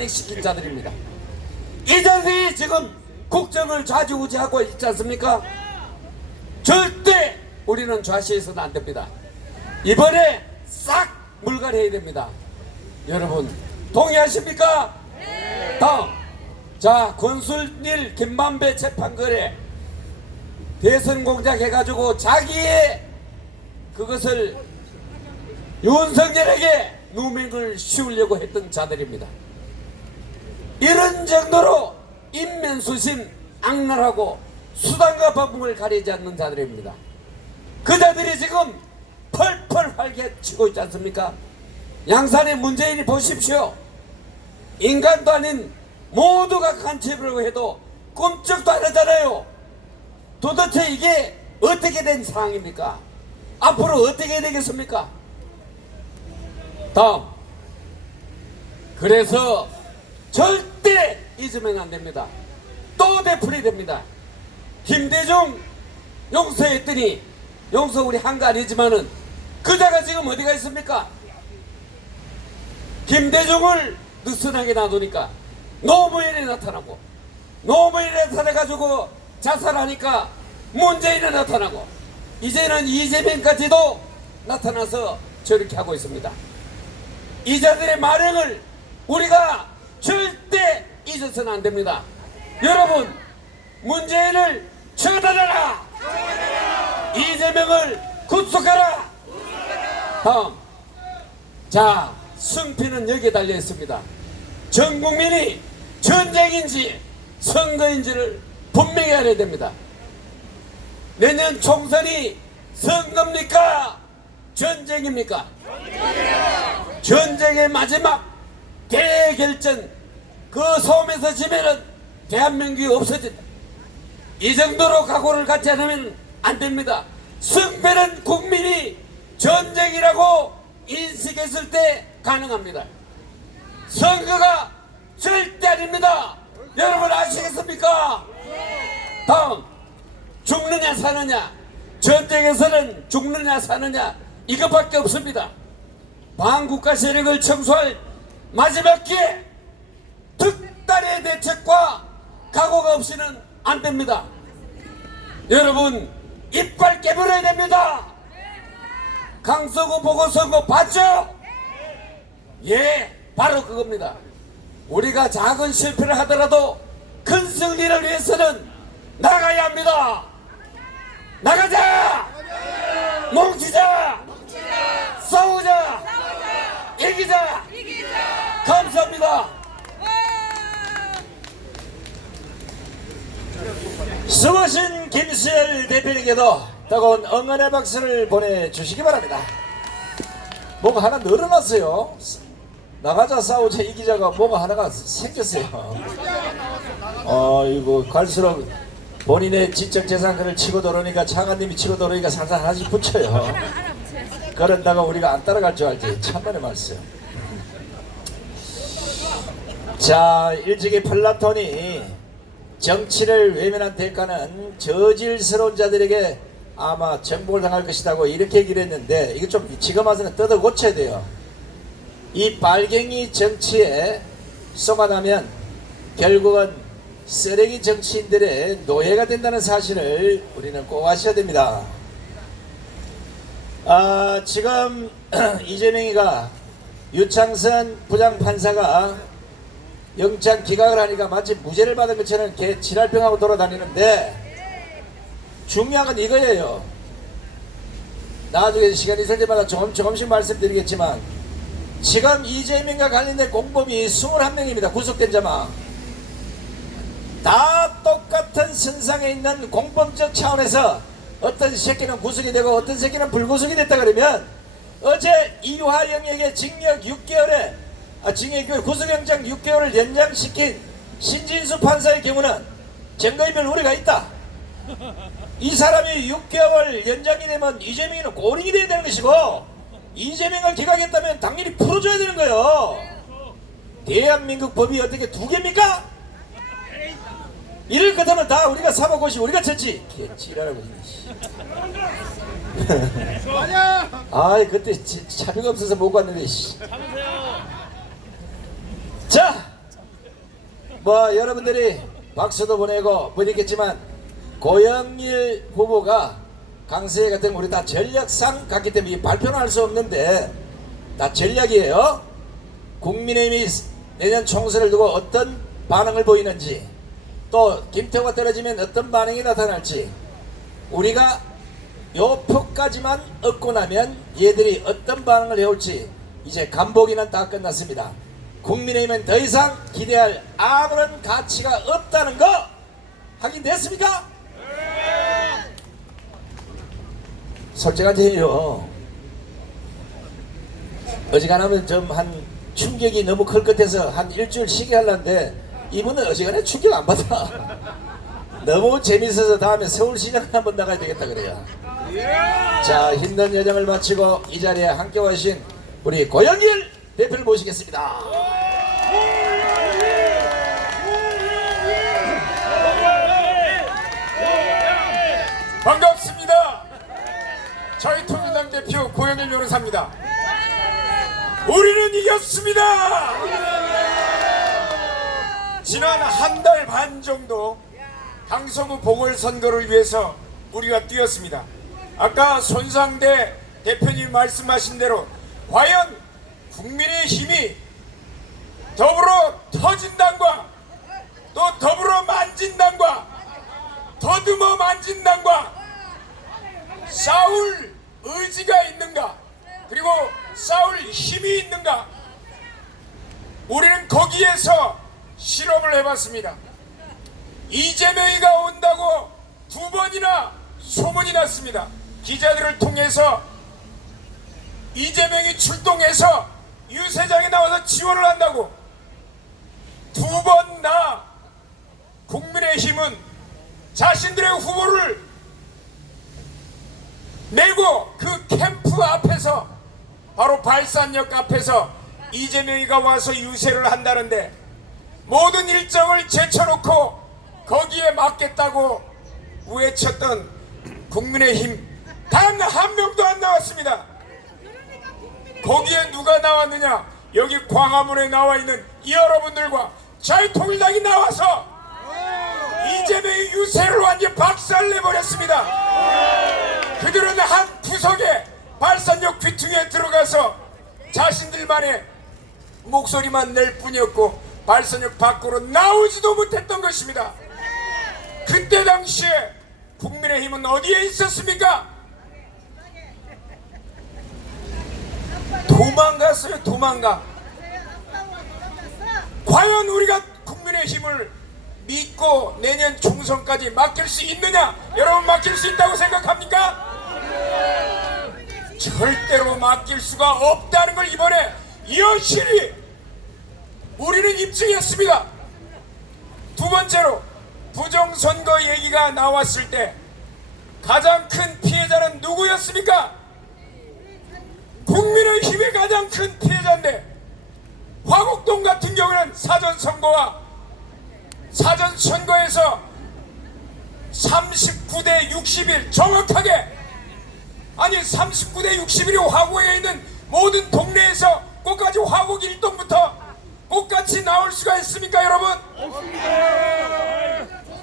탄핵시킨 자들입니다. 이 자들이 지금 국정을 좌지우지하고 있지 않습니까? 절대 우리는 좌시해서는 안 됩니다. 이번에 싹 물갈해야 됩니다. 여러분 동의하십니까? 네. 다음, 자, 권순일 김만배 재판거래 대선 공작 해가지고 자기의 그것을 윤석열에게 누명을 씌우려고 했던 자들입니다. 이런 정도로 인면수심 악랄하고 수단과 법을 가리지 않는 자들입니다. 그 자들이 지금 펄펄 활개치고 있지 않습니까? 양산의 문재인이 보십시오. 인간도 아닌 모두가 간첩이라고 해도 꼼짝도 안 하잖아요. 도대체 이게 어떻게 된 상황입니까? 앞으로 어떻게 되겠습니까? 다음, 그래서 절대 잊으면 안 됩니다. 또 되풀이 됩니다. 김대중 용서했더니, 용서 우리 한 거 아니지만은 그자가 지금 어디가 있습니까? 김대중을 느슨하게 놔두니까 노무현이 나타나고, 노무현이 나타나가지고 자살하니까 문재인이 나타나고, 이제는 이재명까지도 나타나서 저렇게 하고 있습니다. 이 자들의 만행을 우리가 절대 잊어서는 안 됩니다. 여러분, 문재인을 처단하라! 이재명을 구속하라! 다음, 자, 승패는 여기에 달려 있습니다. 전 국민이 전쟁인지 선거인지를 분명히 알아야 됩니다. 내년 총선이 선거입니까? 전쟁입니까? 전쟁의 마지막 대결전, 그 섬에서 지면은 대한민국이 없어진다. 이 정도로 각오를 갖지 않으면 안 됩니다. 승패는 국민이 전쟁이라고 인식했을 때 가능합니다. 선거가 절대 아닙니다. 여러분 아시겠습니까? 다음, 죽느냐 사느냐, 전쟁에서는 죽느냐 사느냐 이것밖에 없습니다. 반국가 세력을 청소할 마지막 기회, 특단의 대책과 각오가 없이는 안 됩니다. 여러분 이빨 깨물어야 됩니다. 강서구 보궐선거 봤죠? 예, 바로 그겁니다. 우리가 작은 실패를 하더라도 큰 승리를 위해서는 나가야 합니다. 나가자! 뭉치자! 싸우자! 이기자! 감사합니다. 수고하신 김수열 대표님께도 뜨거운 응원의 박수를 보내주시기 바랍니다. 뭐가 하나 늘어났어요. 나가자 싸우자 이기자가 뭐가 하나가 생겼어요. 이거 갈수록 본인의 지적 재산권을 치고 들어오니까 장관님이 치고 들어오니까 살살 하나씩 붙여요. 그런다가 우리가 안 따라갈 줄 알지. 참만의 말씀. 자, 일찍이 플라톤이 정치를 외면한 대가는 저질스러운 자들에게 아마 정복을 당할 것이라고 이렇게 얘기를 했는데, 이거 좀 지금 와서는 뜯어 고쳐야 돼요. 이 빨갱이 정치에 속아나면 결국은 쓰레기 정치인들의 노예가 된다는 사실을 우리는 꼭 아셔야 됩니다. 지금 이재명이가 유창선 부장판사가 영장 기각을 하니까 마치 무죄를 받은 것처럼 개 지랄병하고 돌아다니는데, 중요한 건 이거예요. 나중에 시간 있을 때마다 조금씩 말씀드리겠지만, 지금 이재명과 관련된 공범이 21명입니다. 구속된 자만 다 똑같은 선상에 있는 공범적 차원에서 어떤 새끼는 구속이 되고 어떤 새끼는 불구속이 됐다 그러면, 어제 이화영에게 징역 6개월에 징역 구속영장 6개월을 연장시킨 신진수 판사의 경우는 증거인멸 우려가 있다. 이 사람이 6개월 연장이 되면 이재명이는 고링이 돼야 되는 것이고, 이재명을 기각했다면 당연히 풀어줘야 되는 거예요. 대한민국 법이 어떻게 두 개입니까? 이럴 것 하면 다 우리가 사법고시 우리가 쳤지. 개찌라라고. 그때 차비가 없어서 못 갔는데. 자, 뭐 여러분들이 박수도 보내고 보냈겠지만 고영일 후보가 강서에 같은 우리 다 전략상 갔기 때문에 발표는 할 수 없는데 다 전략이에요. 국민의힘이 내년 총선을 두고 어떤 반응을 보이는지 또 김태호가 떨어지면 어떤 반응이 나타날지 우리가 요 표까지만 얻고 나면 얘들이 어떤 반응을 해올지 이제 간보기는 다 끝났습니다. 국민의힘은 더 이상 기대할 아무런 가치가 없다는 거 확인됐습니까? 솔직하게 해요. 어지간하면 좀 한 충격이 너무 클 것 같아서 한 일주일 쉬게 하려는데 이분은 어지간해 충격 안 받아. 너무 재밌어서 다음에 서울시장 한번 나가야 되겠다 그래요. 자, 힘든 여정을 마치고 이 자리에 함께 와주신 우리 고영일 대표를 모시겠습니다. 반갑습니다. 저희 통일당 대표 고영일 변호사입니다. 우리는 이겼습니다. 지난 한 달 반 정도 강서구 보궐선거를 위해서 우리가 뛰었습니다. 아까 손상대 대표님 말씀하신 대로 과연 국민의힘이 더불어 터진당과 또 더불어 만진당과 더듬어 만진당과 싸울 의지가 있는가 그리고 싸울 힘이 있는가 우리는 거기에서 실험을 해봤습니다. 이재명이가 온다고 2번이나 소문이 났습니다. 기자들을 통해서 이재명이 출동해서 유세장에 나와서 지원을 한다고 2번 나 국민의힘은 자신들의 후보를 내고 그 캠프 앞에서 바로 발산역 앞에서 이재명이가 와서 유세를 한다는데 모든 일정을 제쳐놓고 거기에 맞겠다고 외쳤던 국민의힘 단 한 명도 안 나왔습니다. 거기에 누가 나왔느냐? 여기 광화문에 나와 있는 이 여러분들과 저희 통일당이 나와서 이재명의 유세를 완전히 박살내버렸습니다. 그들은 한 구석에 발산역 귀퉁이에 들어가서 자신들만의 목소리만 낼 뿐이었고 발산역 밖으로 나오지도 못했던 것입니다. 그때 당시에 국민의힘은 어디에 있었습니까? 도망갔어요. 도망가. 과연 우리가 국민의힘을 믿고 내년 총선까지 맡길 수 있느냐? 여러분 맡길 수 있다고 생각합니까? 절대로 맡길 수가 없다는 걸 이번에 여실히 우리는 입증했습니다. 두 번째로 부정선거 얘기가 나왔을 때 가장 큰 피해자는 누구였습니까? 국민의힘이 가장 큰 피해자인데 화곡동 같은 경우는 사전선거에서 39대 61 정확하게 아니 39대 61이 화곡에 있는 모든 동네에서 꼭까지 화곡 일동부터 똑같이 나올 수가 있습니까 여러분?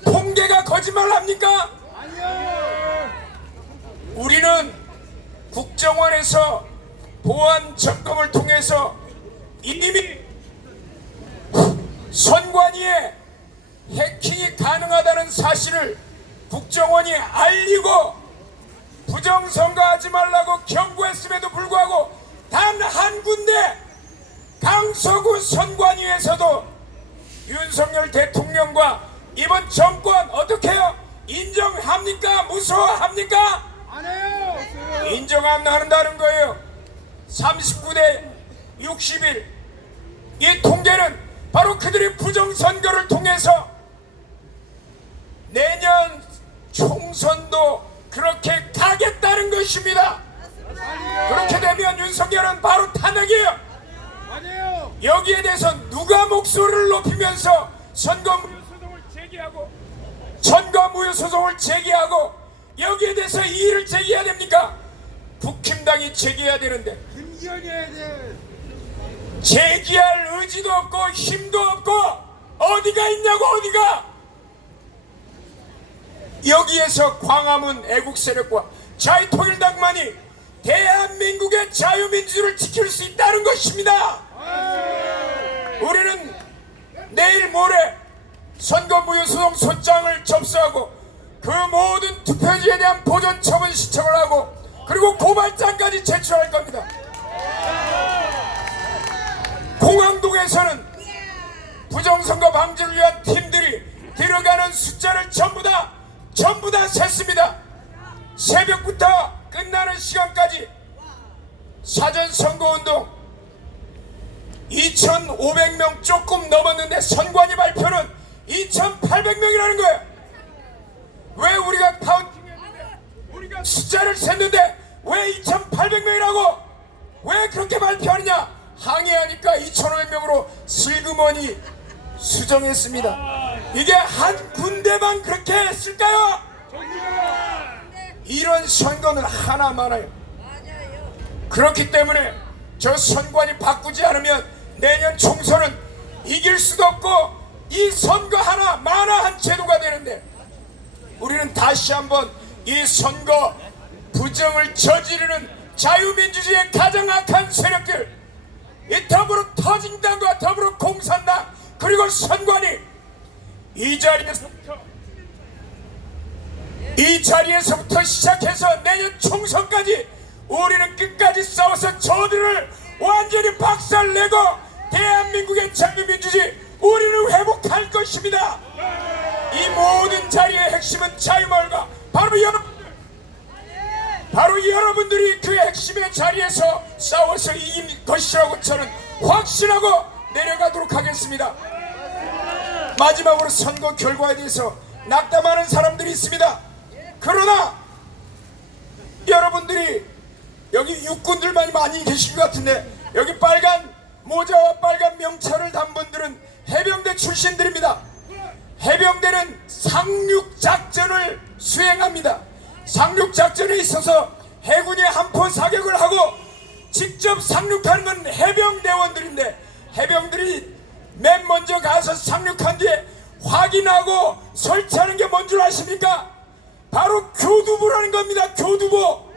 통계가 거짓말합니까? 우리는 국정원에서 보안 점검을 통해서 이미 선관위에 해킹이 가능하다는 사실을 국정원이 알리고 부정선거하지 말라고 경고했음에도 불구하고 단 한 군데 강서구 선관위에서도 윤석열 대통령과 이번 정권 어떻게 해요? 인정합니까? 무서워합니까? 안 해요. 인정 안 한다는 거예요. 39대 61 이 통계는 바로 그들이 부정선거를 통해서 내년 총선도 그렇게 가겠다는 것입니다. 그렇게 되면 윤석열은 바로 탄핵이에요. 아니에요. 여기에 대해서 누가 목소리를 높이면서 선거무효 소송을 제기하고 여기에 대해서 이의를 제기해야 됩니까? 국힘당이 제기해야 되는데 김기현이 해야 돼. 제기할 의지도 없고 힘도 없고 어디가 있냐고 어디가. 여기에서 광화문 애국 세력과 자유통일당만이 대한민국의 자유민주를 지킬 수 있다는 것입니다. 우리는 내일 모레 선거무효소송 소장을 접수하고 그 모든 투표지에 대한 보존 처분 신청을 하고 그리고 고발장까지 제출할 겁니다. 공항동에서는 부정선거 방지를 위한 팀들이 들어가는 숫자를 전부 다 셌습니다. 새벽부터 끝나는 시간까지 사전선거운동 2,500명 조금 넘었는데 선관위 발표는 2,800명이라는 거예요. 왜 우리가 카운팅했는데 우리가 숫자를 셌는데 왜 2,800명이라고 왜 그렇게 발표하느냐. 항의하니까 2,500명으로 슬그머니 수정했습니다. 이게 한 군데만 그렇게 했을까요? 이런 선거는 하나 많아요. 그렇기 때문에 저 선관위 바꾸지 않으면 내년 총선은 이길 수도 없고 이 선거 하나 만화한 제도가 되는데 우리는 다시 한번 이 선거 부정을 저지르는 자유민주주의의 가장 악한 세력들, 이 더불어 터진당과 더불어 공산당 그리고 선관위 이 자리에서부터 시작해서 내년 총선까지 우리는 끝까지 싸워서 저들을 완전히 박살내고 대한민국의 자유민주주의 우리는 회복할 것입니다. 이 모든 자리의 핵심은 자유마을과 바로 여러분들이 그 핵심의 자리에서 싸워서 이긴 것이라고 저는 확신하고 내려가도록 하겠습니다. 마지막으로 선거 결과에 대해서 낙담하는 사람들이 있습니다. 그러나 여러분들이 여기 육군들만이 많이 계신 것 같은데 여기 빨간 모자와 빨간 명찰을 단 분들은 해병대 출신들입니다. 해병대는 상륙작전을 수행합니다. 상륙작전에 있어서 해군이 한포 사격을 하고 직접 상륙하는 건 해병대원들인데 해병들이 맨 먼저 가서 상륙한 뒤에 확인하고 설치하는 게 뭔 줄 아십니까? 바로 교두보라는 겁니다. 교두보.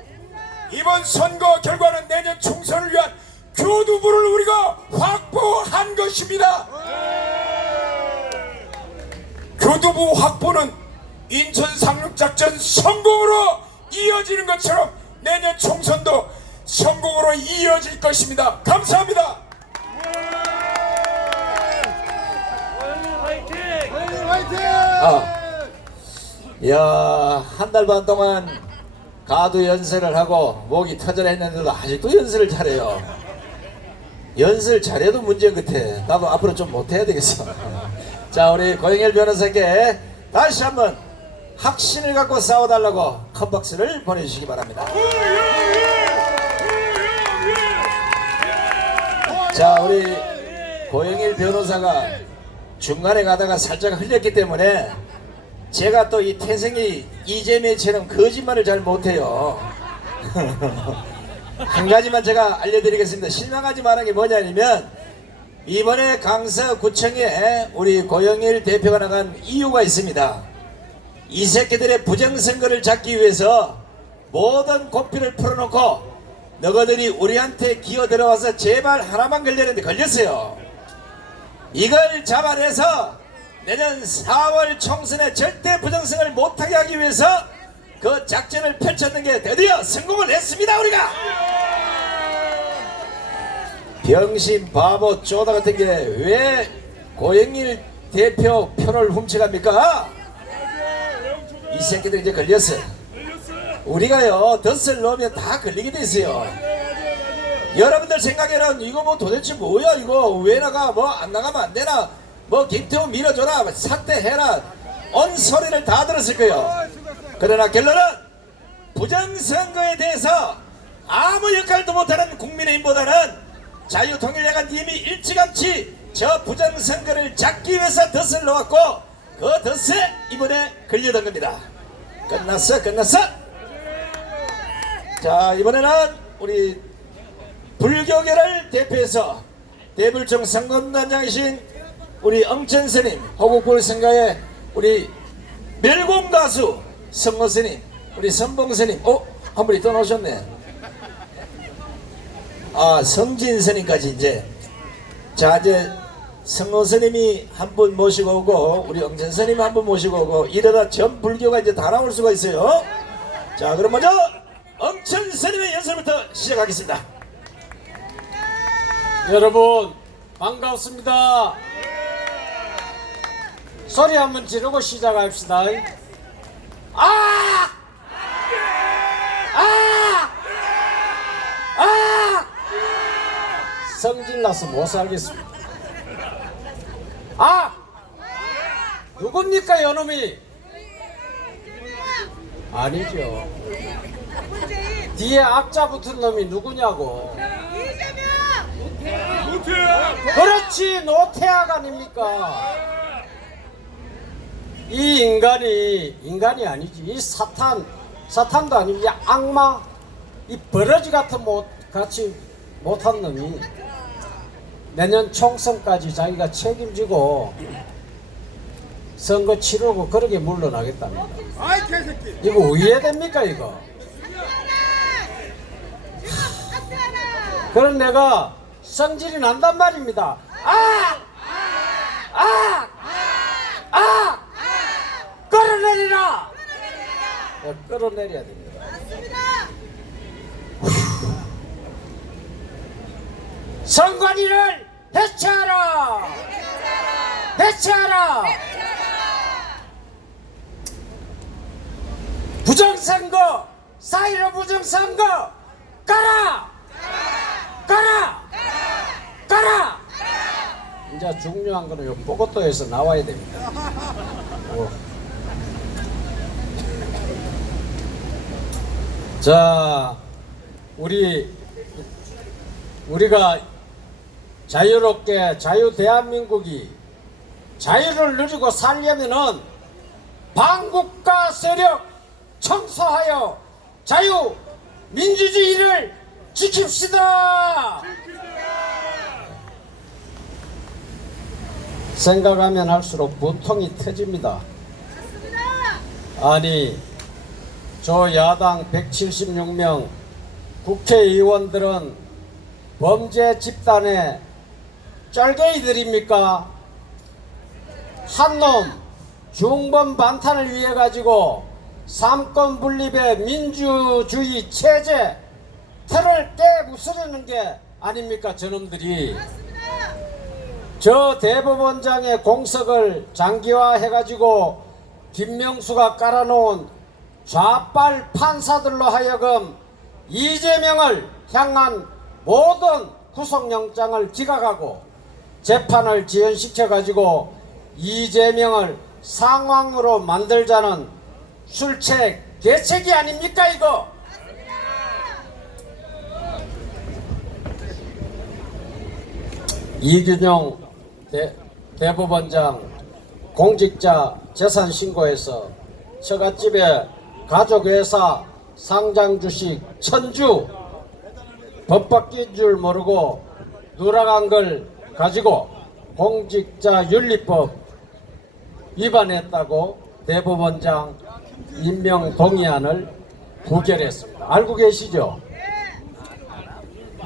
이번 선거 결과는 내년 총선을 위한 교두보를 우리가 확보한 것입니다. 교두보 확보는 인천 상륙작전 성공으로 이어지는 것처럼 내년 총선도 성공으로 이어질 것입니다. 감사합니다. 한 달 반 동안 가두 연설을 하고 목이 터져라 했는데도 아직도 연설을 잘해요. 연설 잘해도 문제인 것 같아. 나도 앞으로 좀 못해야 되겠어. 자, 우리 고영일 변호사께 다시 한번 확신을 갖고 싸워달라고 큰 박수를 보내주시기 바랍니다. 자, 우리 고영일 변호사가 중간에 가다가 살짝 흘렸기 때문에 제가 또 이 태생이 이재명처럼 거짓말을 잘 못해요. 한 가지만 제가 알려드리겠습니다. 실망하지 말은 게 뭐냐면 이번에 강서구청에 우리 고영일 대표가 나간 이유가 있습니다. 이 새끼들의 부정선거를 잡기 위해서 모든 고삐를 풀어놓고 너희들이 우리한테 기어 들어와서 제발 하나만 걸렸는데 걸렸어요. 이걸 잡아내서 내년 4월 총선에 절대 부정선거를 못하게 하기 위해서 그 작전을 펼쳤는 게 드디어 성공을 했습니다. 우리가 병신 바보 쪼다 같은 게 왜 고영일 대표 표를 훔쳐갑니까? 이 새끼들 이제 걸렸어. 우리가요 덫을 넣으면 다 걸리게 돼 있어요. 여러분들 생각에는 이거 뭐 도대체 뭐야, 이거 왜 나가, 뭐 안 나가면 안 되나, 뭐 김태훈 밀어줘라, 사퇴해라, 온 소리를 다 들었을 거예요. 그러나 결론은 부정선거에 대해서 아무 역할도 못하는 국민의힘보다는 자유통일당은 이미 일찌감치 저 부정선거를 잡기 위해서 덫을 놓았고 그 덫에 이번에 걸려든 겁니다. 끝났어. 자, 이번에는 우리 불교계를 대표해서 대불청 선거단장이신 우리 엉천 스님, 호국불 생가의 우리 멸공 가수 성호 스님, 우리 선봉 스님, 한 분이 또 나오셨네. 아, 성진 스님까지 이제. 자, 이제 성호 스님이 한 분 모시고 오고 우리 엉천 스님 한 분 모시고 오고 이러다 전 불교가 이제 다 나올 수가 있어요. 자, 그럼 먼저 엉천 스님의 연설부터 시작하겠습니다. 여러분 반갑습니다. 소리 한번 지르고 시작합시다. 아! 아! 아! 성질나서 못 살겠습니다. 아! 누굽니까 요놈이? 아니죠. 뒤에 악자 붙은 놈이 누구냐고. 그렇지, 노태악 아닙니까? 이 인간이 아니지. 이 사탄도 아니지. 이 악마, 이 버러지 같은 같이 못한 놈이 내년 총선까지 자기가 책임지고 선거 치르고 그러게 물러나겠답니다. 아이 개새끼. 이거 이해됩니까 이거? 그럼 내가 성질이 난단 말입니다. 끌어내리라! 네, 끌어내려야 됩니다. 선관위를 해체하라! 해체하라! 부정선거! 4.15 부정선거! 까라! 까라! 까라! 이제 중요한 거는 요 보고도에서 나와야 됩니다. 자, 우리가 자유롭게 자유 대한민국이 자유를 누리고 살려면은 반국가 세력 청소하여 자유 민주주의를 지킵시다. 생각하면 할수록 분통이 터집니다. 아니, 저 야당 176명 국회의원들은 범죄 집단의 쩔개이들입니까? 한놈 중범 반탄을 위해 가지고 삼권 분립의 민주주의 체제 틀을 깨부수려는 게 아닙니까? 저놈들이 저 대법원장의 공석을 장기화해 가지고 김명수가 깔아놓은 좌빨 판사들로 하여금 이재명을 향한 모든 구속영장을 기각하고 재판을 지연시켜 가지고 이재명을 상황으로 만들자는 술책 계책이 아닙니까 이거? 이균용 대법원장 공직자 재산 신고에서 처갓집에 가족회사 상장주식 1000주 법바뀐 줄 모르고 누락한 걸 가지고 공직자윤리법 위반했다고 대법원장 임명 동의안을 부결했습니다. 알고 계시죠?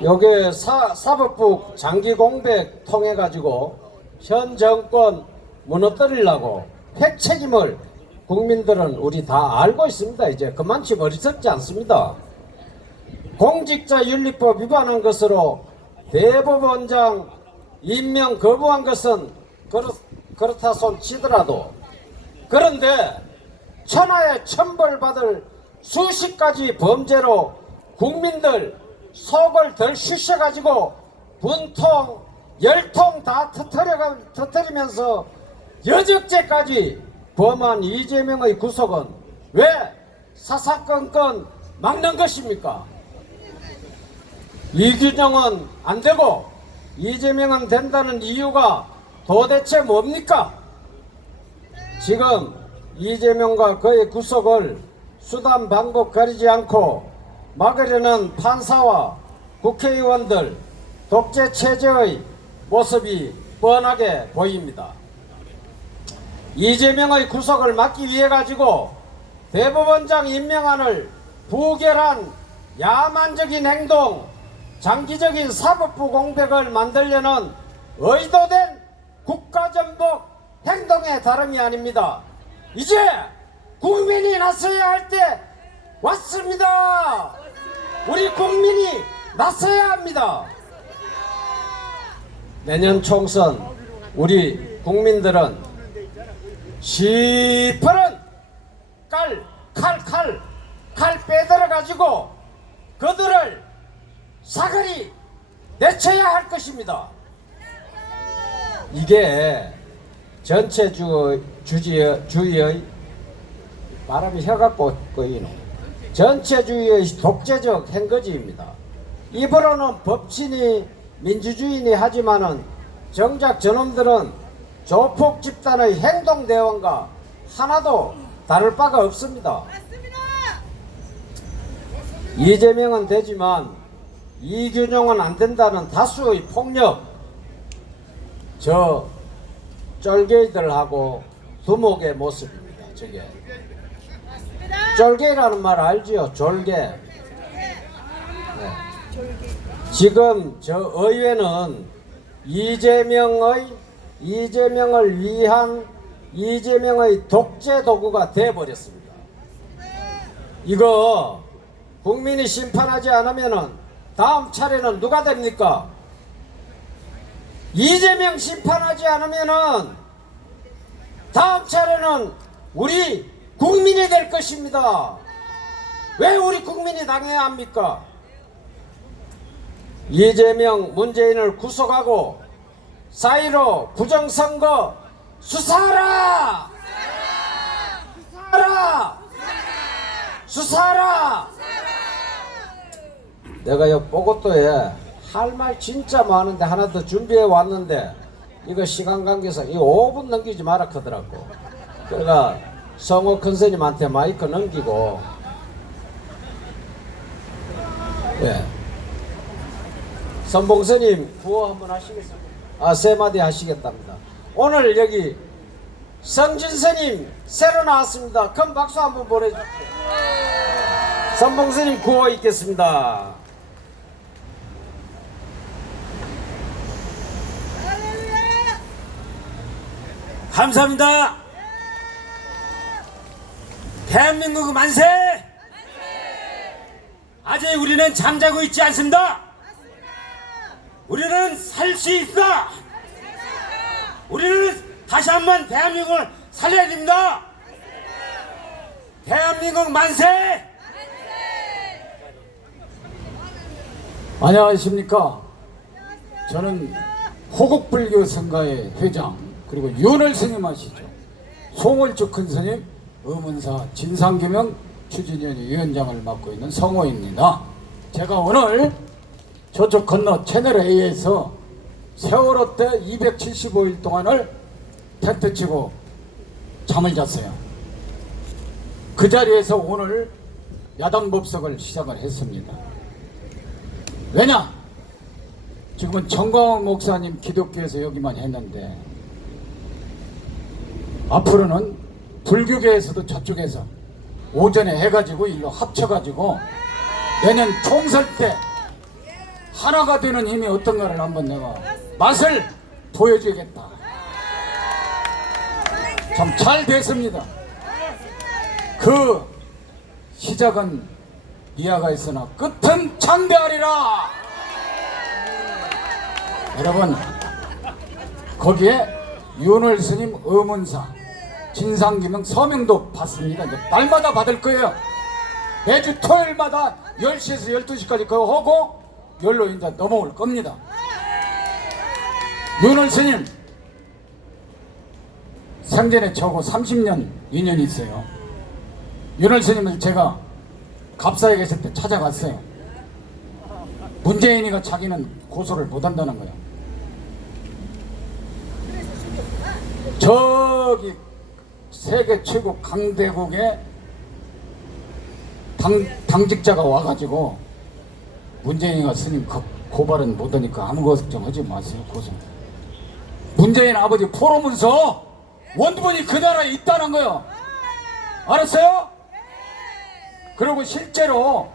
여기에 사법부 장기 공백 통해 가지고 현 정권 무너뜨리려고 핵책임을 국민들은 우리 다 알고 있습니다. 이제 그만치 어리석지 않습니다. 공직자윤리법 위반한 것으로 대법원장 임명 거부한 것은 그렇다 손 치더라도, 그런데 천하에 천벌받을 수십 가지 범죄로 국민들 속을 덜 쑤셔가지고 분통, 열통 다 터뜨리면서 여적죄까지 범한 이재명의 구속은 왜 사사건건 막는 것입니까? 이균형은 안 되고 이재명은 된다는 이유가 도대체 뭡니까? 지금 이재명과 그의 구속을 수단 방법 가리지 않고 막으려는 판사와 국회의원들 독재 체제의 모습이 뻔하게 보입니다. 이재명의 구속을 막기 위해 가지고 대법원장 임명안을 부결한 야만적인 행동, 장기적인 사법부 공백을 만들려는 의도된 국가전복 행동의 다름이 아닙니다. 이제 국민이 나서야 할 때 왔습니다. 우리 국민이 나서야 합니다. 내년 총선 우리 국민들은 시퍼런 칼 빼들어 가지고 그들을 사거리 내쳐야 할 것입니다. 이게 전체 주의의 바람이 혀가 꼬이노 전체주의의 독재적 행거지입니다. 입으로는 법치니 민주주의니 하지만은 정작 저놈들은 조폭 집단의 행동 대원과 하나도 다를 바가 없습니다. 이재명은 되지만 이균용은 안 된다는 다수의 폭력, 저 쫄개이들하고 두목의 모습입니다. 저게 쫄개라는 말 알지요? 졸개. 네. 지금 저 의회는 이재명을 위한 이재명의 독재 도구가 되어버렸습니다. 이거 국민이 심판하지 않으면은 다음 차례는 누가 됩니까? 이재명 심판하지 않으면은 다음 차례는 우리 국민이 될 것입니다. 왜 우리 국민이 당해야 합니까? 이재명, 문재인을 구속하고 4.15 부정선거 수사하라! 수사하라! 수사하라! 내가 요 보고또에 할 말 진짜 많은데 하나 더 준비해 왔는데 이거 시간 관계상 이거 5분 넘기지 마라 하더라고. 그러니까 성호 큰스님한테 마이크 넘기고 예. 선봉스님 구호 한번 하시겠습니까? 세 마디 하시겠답니다. 오늘 여기 성진스님 새로 나왔습니다. 큰 박수 한번 보내주세요. 선봉스님 구호 있겠습니다. 감사합니다. 대한민국 만세! 아직 우리는 잠자고 있지 않습니다. 우리는 살 수 있다. 우리는 다시 한번 대한민국을 살려야 됩니다. 대한민국 만세! 안녕하십니까. 저는 호국불교 성가의 회장 그리고 윤을 스님하시죠. 송월주 큰스님 의문사 진상규명 추진위원회 위원장을 맡고 있는 성호입니다. 제가 오늘 저쪽 건너 채널 A에서 세월호 때 275일 동안을 텐트 치고 잠을 잤어요. 그 자리에서 오늘 야당법석을 시작을 했습니다. 왜냐? 지금은 정광훈 목사님 기독교에서 여기만 했는데 앞으로는 불교계에서도 저쪽에서 오전에 해가지고 일로 합쳐가지고 내년 총선 때 하나가 되는 힘이 어떤가를 한번 내가 맛을 보여줘야겠다. 참 잘 됐습니다. 그 시작은 미아가 있으나 끝은 창대하리라. 여러분 거기에 윤월 스님 의문사 진상규명 서명도 받습니다. 이제 날마다 받을 거예요. 매주 토요일마다 10시에서 12시까지 그거 하고 열로 이제 넘어올 겁니다. 윤월 스님 생전에 저하고 30년 인연이 있어요. 윤월 스님을 제가 갑사에 계실 때 찾아갔어요. 문재인이가 자기는 고소를 못한다는 거예요. 저기 세계 최고 강대국의 당직자가 와가지고 문재인이가 스님 고발은 못하니까 아무 걱정하지 마세요. 고소. 문재인 아버지 포로문서 원본이 그 나라에 있다는 거요. 알았어요? 그리고 실제로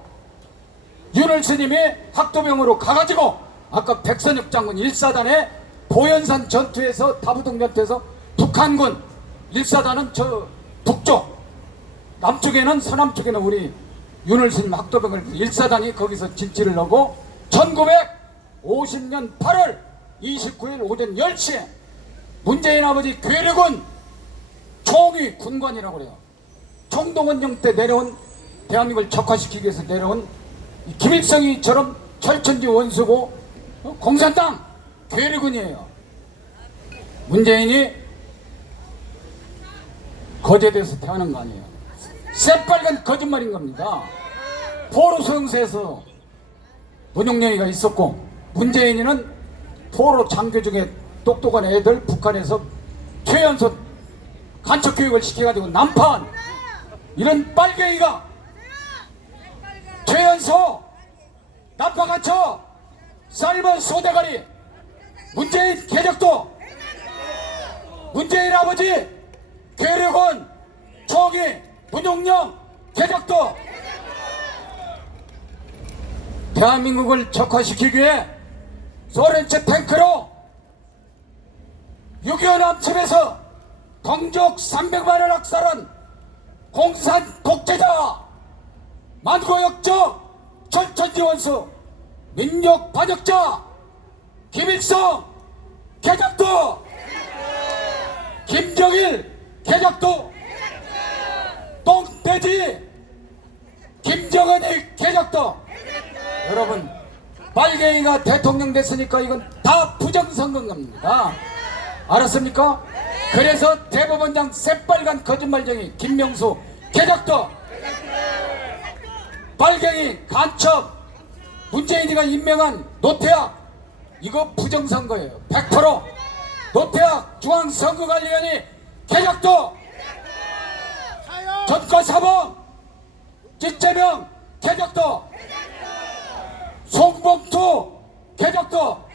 윤을 스님이 학도병으로 가가지고 아까 백선엽 장군 1사단에 보현산 전투에서 다부동 전투에서 북한군 1사단은 저 북쪽, 남쪽에는 서남 쪽에는 우리 윤을 스님 학도병을 1사단이 거기서 진치를 하고 1950년 8월 29일 오전 10시에 문재인 아버지 괴력은 총위 군관이라고 그래요. 총동원령 때 내려온 대한민국을 적화시키기 위해서 내려온 김일성이처럼 철천지 원수고 공산당 괴력군이에요. 문재인이 거제도에서 태어난 거 아니에요. 새빨간 거짓말인 겁니다. 포로 소용소에서 문용령이가 있었고 문재인이는 포로 장교 중에 똑똑한 애들 북한에서 최연소 간첩 교육을 시켜가지고 남판 이런 빨갱이가 최연소 남파 간첩 삶은 소대가리 문재인 개적도 문재인 아버지 괴력은 총이 문용령 개적도 대한민국을 적화시키기 위해 소련제 탱크로 6.25 남침에서 동족 300만을 학살한 공산 독재자 만고역적 철천지 원수 민족 반역자 김일성 개적도 김정일 개적도 똥돼지 김정은이 개적도 여러분 빨갱이가 대통령 됐으니까 이건 다 부정선거인 겁니다. 알았습니까? 그래서 대법원장 새빨간 거짓말쟁이 김명수 개적도 빨갱이 간첩 문재인이가 임명한 노태악 이거 부정선거예요. 100% 노태악 중앙선거관리위원회 개적도 전과사범 찌재명 개적도 송봉투 개적도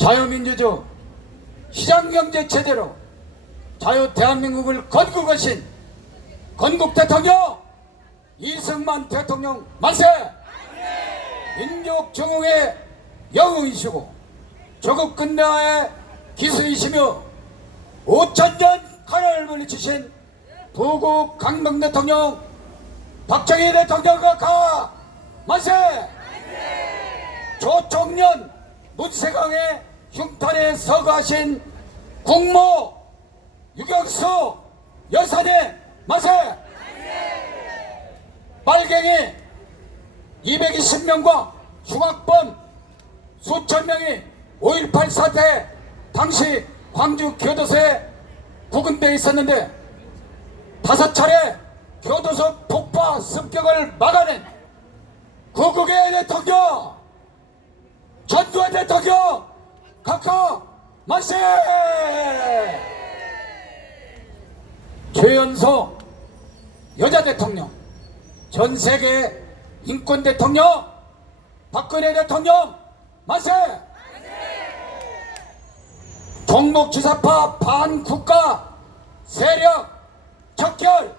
자유민주주 시장경제 체제로 자유 대한민국을 건국하신 건국 대통령 이승만 대통령 만세! 민족 정흥의 영웅이시고 조국 근대화의 기수이시며 5천년 칼을 물리치신 부국 강명 대통령 박정희 대통령과 가 만세! 조총련 문세강의 흉탄에 서거하신 국모 유경수 여사님 만세! 빨갱이 220명과 흉악범 수천 명이 5.18 사태 당시 광주 교도소에 구금되어 있었는데 5차례 교도소 폭파 습격을 막아낸 구국의 대통령 전두환 대통령 각하 만세! 최연소 여자 대통령 전세계 인권 대통령 박근혜 대통령 만세! 종목주사파 반국가 세력 척결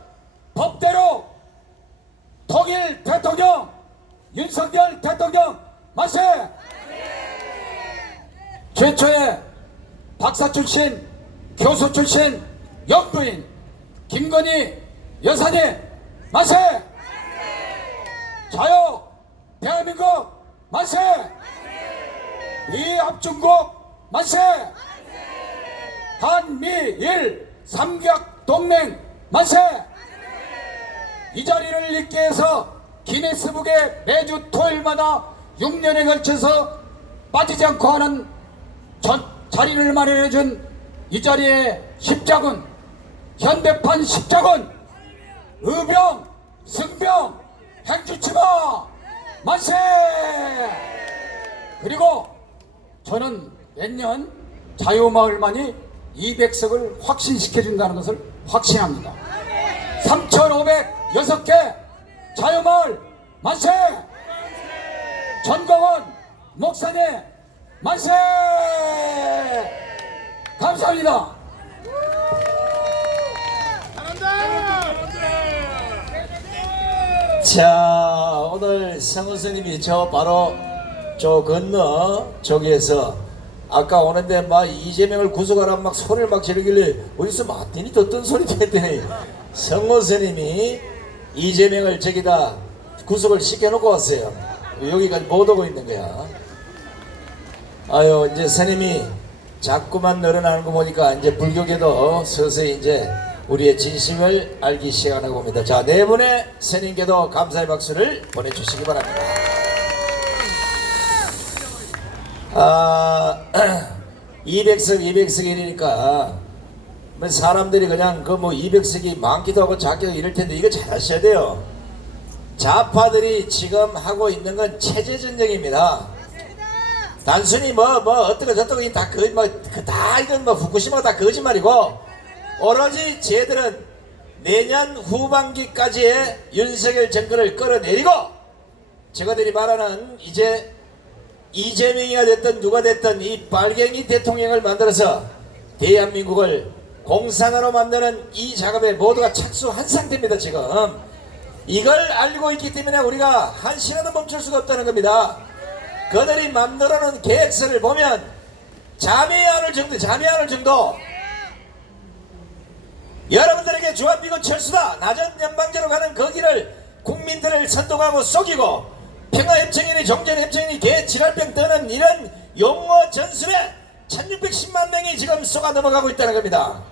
법대로 통일 대통령 윤석열 대통령 만세! 최초의 박사 출신 교수 출신 영부인 김건희 여사님 만세! 자유 대한민국 만세! 미합중국 만세! 한미일 삼각동맹 만세! 이 자리를 잇게 해서 기네스북에 매주 토요일마다 6년에 걸쳐서 빠지지 않고 하는 자리를 마련해준 이 자리에 십자군 현대판 십자군 의병 승병 행주치마 만세! 그리고 저는 내년 자유마을만이 200석을 확신시켜준다는 것을 확신합니다. 3,506개 자유마을 만세! 전광원 목사님 만세! 감사합니다. 자, 오늘 성우 스님이 저 바로 저 건너 저기에서 아까 오는데 막 이재명을 구속하라 막 소리를 막 지르길래 어디서 맞더니 듣던 소리도 했더니 성우 스님이 이재명을 저기다 구속을 시켜놓고 왔어요. 여기까지 못 오고 있는 거야. 아유, 이제 스님이 자꾸만 늘어나는 거 보니까 이제 불교계도 서서히 이제 우리의 진심을 알기 시작하는 겁니다. 자, 네 분의 스님께도 감사의 박수를 보내주시기 바랍니다. 200석이니까 사람들이 그냥 그 뭐 200석이 많기도 하고 작기도 이럴 텐데 이거 잘 아셔야 돼요. 좌파들이 지금 하고 있는 건 체제 전쟁입니다. 단순히 뭐 어떻고 저떻고 다 이건 뭐 후쿠시마가 다 거짓말이고 오로지 쟤들은 내년 후반기까지의 윤석열 정권을 끌어내리고 저거들이 말하는 이제 이재명이가 됐든 누가 됐든 이 빨갱이 대통령을 만들어서 대한민국을 공산화로 만드는 이 작업에 모두가 착수한 상태입니다. 지금 이걸 알고 있기 때문에 우리가 한시라도 멈출 수가 없다는 겁니다. 그들이 만들어놓은 계획서를 보면 잠이 안 올 정도 여러분들에게 주한미군 철수다 낮은 연방제로 가는 그 길을 국민들을 선동하고 속이고 평화협정이니 종전협정이니 개지랄병 떠는 이런 용어 전술에 1610만 명이 지금 쏘가 넘어가고 있다는 겁니다.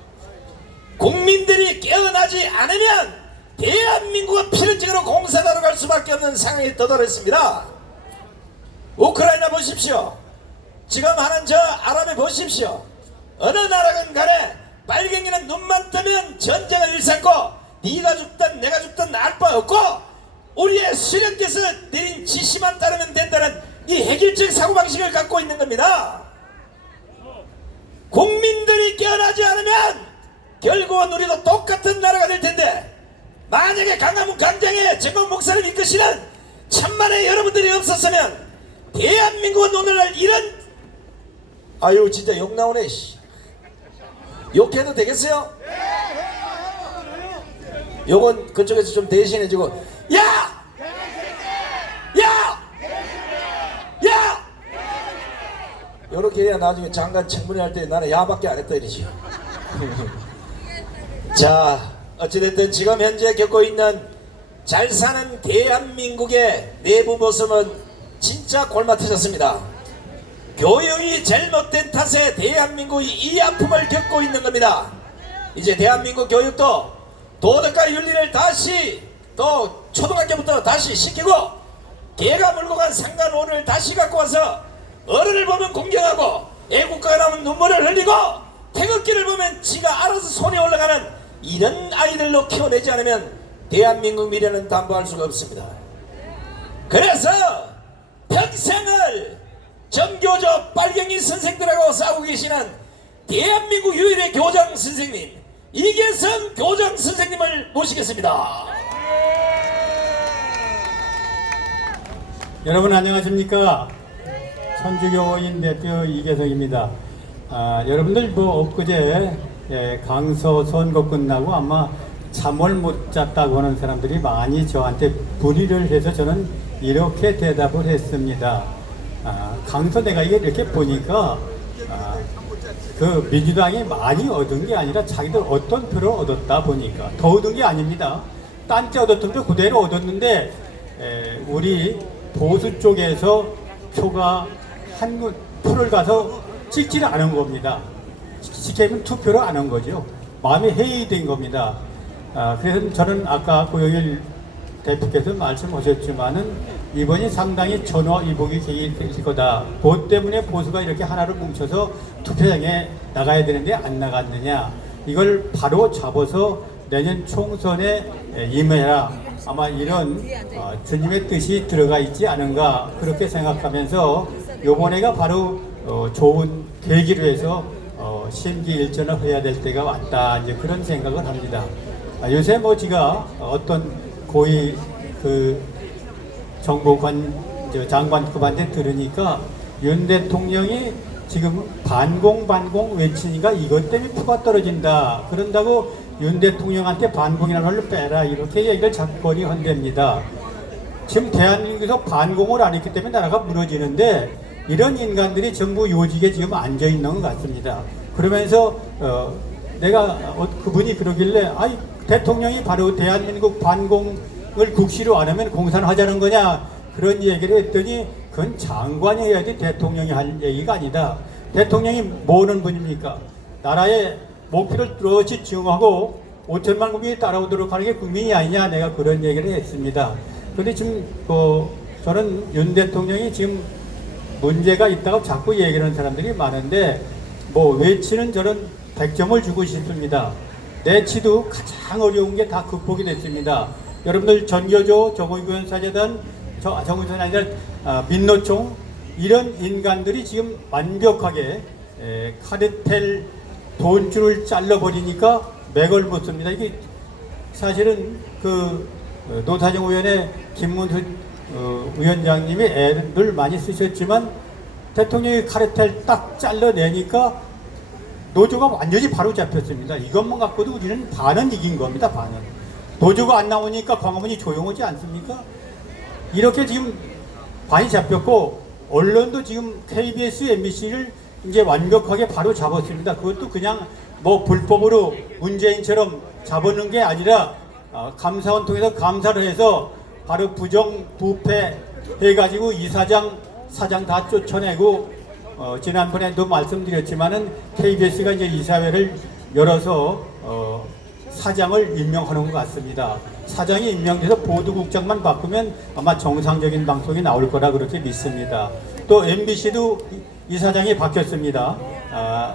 국민들이 깨어나지 않으면 대한민국은 필연적으로 공산화로 갈 수밖에 없는 상황에 도달했습니다. 우크라이나 보십시오. 지금 하는 저 아랍에 보십시오. 어느 나라건 간에 빨갱이는 눈만 뜨면 전쟁을 일삼고 네가 죽든 내가 죽든 알 바 없고 우리의 수령께서 내린 지시만 따르면 된다는 이 획일적 사고방식을 갖고 있는 겁니다. 국민들이 깨어나지 않으면 결국은 우리도 똑같은 나라가 될 텐데 만약에 강화문 광장에 정권 목사를 이끄시는 천만의 여러분들이 없었으면 대한민국은 오늘날 이런 아유 진짜 욕 나오네. 욕해도 되겠어요? 요건 그쪽에서 좀 대신해주고 야! 야! 야! 요렇게 해야 나중에 장관 청문회 할 때 나는 야밖에 안 했다 이러지. 자, 어찌됐든 지금 현재 겪고 있는 잘 사는 대한민국의 내부 모습은 진짜 골마터졌습니다. 교육이 잘못된 탓에 대한민국이 이 아픔을 겪고 있는 겁니다. 이제 대한민국 교육도 도덕과 윤리를 다시 또 초등학교부터 다시 시키고 개가 물고 간 상간오를 다시 갖고 와서 어른을 보면 공경하고 애국가가 나오면 눈물을 흘리고 태극기를 보면 지가 알아서 손에 올라가는 이런 아이들로 키워내지 않으면 대한민국 미래는 담보할 수가 없습니다. 그래서 평생을 정교조 빨갱이 선생들하고 싸우고 계시는 대한민국 유일의 교장 선생님 이계성 교장 선생님을 모시겠습니다. 여러분 안녕하십니까? 천주교인 대표 이계성입니다. 여러분들 뭐 엊그제 강서 선거 끝나고 아마 잠을 못 잤다고 하는 사람들이 많이 저한테 문의를 해서 저는 이렇게 대답을 했습니다. 강서 내가 이렇게 보니까 그 민주당이 많이 얻은 게 아니라 자기들 어떤 표를 얻었다 보니까 더 얻은 게 아닙니다. 딴 데 얻었던 표 그대로 얻었는데 우리 보수 쪽에서 표가 한 표를 가서 찍지를 않은 겁니다. 찍히면 투표를 안 한 거죠. 마음이 해이된 겁니다. 그래서 저는 아까 고영일 대표께서 말씀하셨지만은 이번이 상당히 전화위복이 될 거다. 그것 때문에 보수가 이렇게 하나로 뭉쳐서 투표장에 나가야 되는데 안 나갔느냐. 이걸 바로 잡아서 내년 총선에 임해라. 아마 이런 주님의 뜻이 들어가 있지 않은가 그렇게 생각하면서 요번에가 바로 좋은 계기로 해서 심기일전을 해야 될 때가 왔다. 이제 그런 생각을 합니다. 요새 뭐 제가 어떤 고위 그 정보관 장관급한테 들으니까 윤 대통령이 지금 반공 외치니까 이것 때문에 표가 떨어진다. 그런다고 윤 대통령한테 반공이라는 걸 빼라. 이렇게 얘기를 자꾸거리 헌답니다. 지금 대한민국에서 반공을 안 했기 때문에 나라가 무너지는데 이런 인간들이 전부 요직에 지금 앉아 있는 것 같습니다. 그러면서 내가 그분이 그러길래 아이 대통령이 바로 대한민국 반공을 국시로 안 하면 공산을 하자는 거냐 그런 얘기를 했더니 그건 장관이 해야 돼 대통령이 할 얘기가 아니다. 대통령이 뭐는 분입니까? 나라의 목표를 뚜렷이 지향하고 5천만 국민이 따라오도록 하는 게 국민이 아니냐 내가 그런 얘기를 했습니다. 그런데 지금 저는 윤 대통령이 지금 문제가 있다고 자꾸 얘기하는 사람들이 많은데 뭐 외치는 저는 100점을 주고 싶습니다. 내치도 가장 어려운 게 다 극복이 됐습니다. 여러분들 전교조, 정의교원사재단, 정의선 아니라 민노총 이런 인간들이 지금 완벽하게 카르텔 돈줄을 잘라버리니까 맥을 못 씁니다. 이게 사실은 그 노사정위원회 김문수 위원장님이 애를 많이 쓰셨지만 대통령이 카르텔 딱 잘라내니까 노조가 완전히 바로 잡혔습니다. 이것만 갖고도 우리는 반은 이긴 겁니다. 반은. 노조가 안 나오니까 광화문이 조용하지 않습니까? 이렇게 지금 반이 잡혔고 언론도 지금 KBS, MBC를 이제 완벽하게 바로 잡았습니다. 그것도 그냥 뭐 불법으로 문재인처럼 잡아놓은 게 아니라 감사원 통해서 감사를 해서 바로 부정 부패 해가지고 이사장 사장 다 쫓아내고 지난번에도 말씀드렸지만은 KBS가 이제 이사회를 열어서 사장을 임명하는 것 같습니다. 사장이 임명돼서 보도국장만 바꾸면 아마 정상적인 방송이 나올 거라 그렇게 믿습니다. 또 MBC도 이사장이 바뀌었습니다.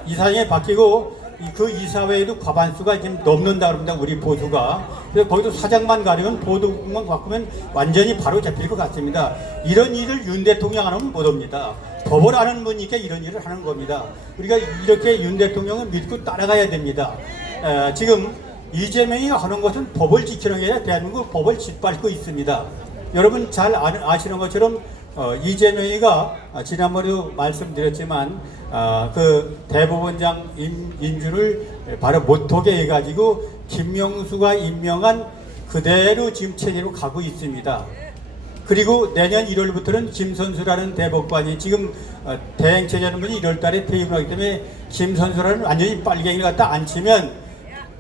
이사장이 바뀌고 그 이사회에도 과반수가 지금 넘는다 그럽니다. 우리 보수가. 그래서 거기도 사장만 가려면 보도국만 바꾸면 완전히 바로 잡힐 것 같습니다. 이런 일을 윤 대통령 안 하면 못 옵니다. 법을 아는 분이니까 이런 일을 하는 겁니다. 우리가 이렇게 윤 대통령을 믿고 따라가야 됩니다. 지금 이재명이 하는 것은 법을 지키는 게 아니라 대한민국 법을 짓밟고 있습니다. 여러분 잘 아시는 것처럼 이재명이가 지난번에도 말씀드렸지만 그 대법원장 인준을 바로 못하게 해가지고 김명수가 임명한 그대로 지금 체제로 가고 있습니다. 그리고 내년 1월부터는 김선수라는 대법관이 지금 대행체제하는 분이 1월달에 퇴임을 하기 때문에 김선수라는 완전히 빨갱이를 갖다 앉히면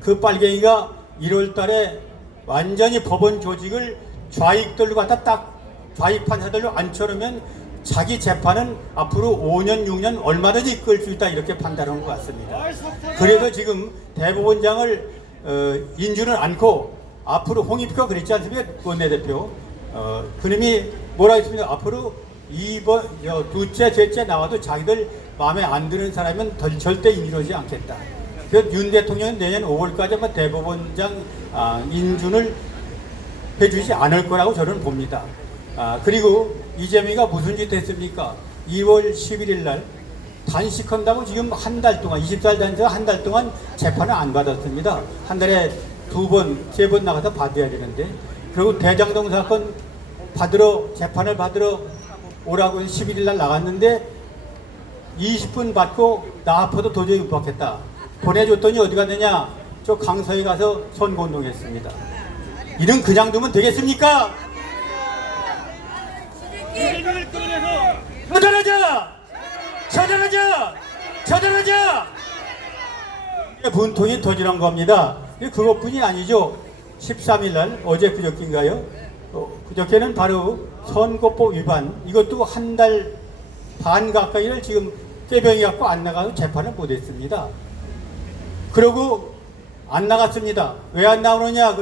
그 빨갱이가 1월달에 완전히 법원 조직을 좌익들로 갖다 딱 좌익 판사들로 앉혀놓으면 자기 재판은 앞으로 5년 6년 얼마든지 끌 수 있다 이렇게 판단한 것 같습니다. 그래서 지금 대법원장을 인준을 않고 앞으로 홍익표가 그랬지 않습니까? 원내대표 그놈이 뭐라 했습니까? 앞으로 두째 셋째 나와도 자기들 마음에 안 드는 사람은 절대 인준하지 않겠다. 그래서 윤 대통령은 내년 5월까지 아마 대법원장 인준을 해주지 않을 거라고 저는 봅니다. 그리고 이재명이가 무슨 짓 했습니까? 2월 11일 날 단식한다고 지금 한 달 동안 20살 단에서 한 달 동안 재판을 안 받았습니다. 한 달에 2번, 3번 나가서 받아야 되는데 그리고 대장동 사건 재판을 받으러 오라고 11일 날 나갔는데 20분 받고 나 아파도 도저히 못 받겠다. 보내줬더니 어디 갔느냐? 저 강서에 가서 선거운동했습니다. 이런 그냥 두면 되겠습니까? 처단하자! 처단하자! 처단하자! 분통이 터지는 겁니다. 그것뿐이 아니죠. 13일 날 어제 그저께인가요? 그저께는 바로 선거법 위반 이것도 한 달 반 가까이를 지금 꾀병이 갖고 안 나가서 재판을 못했습니다. 그러고 안 나갔습니다. 왜 안 나오느냐?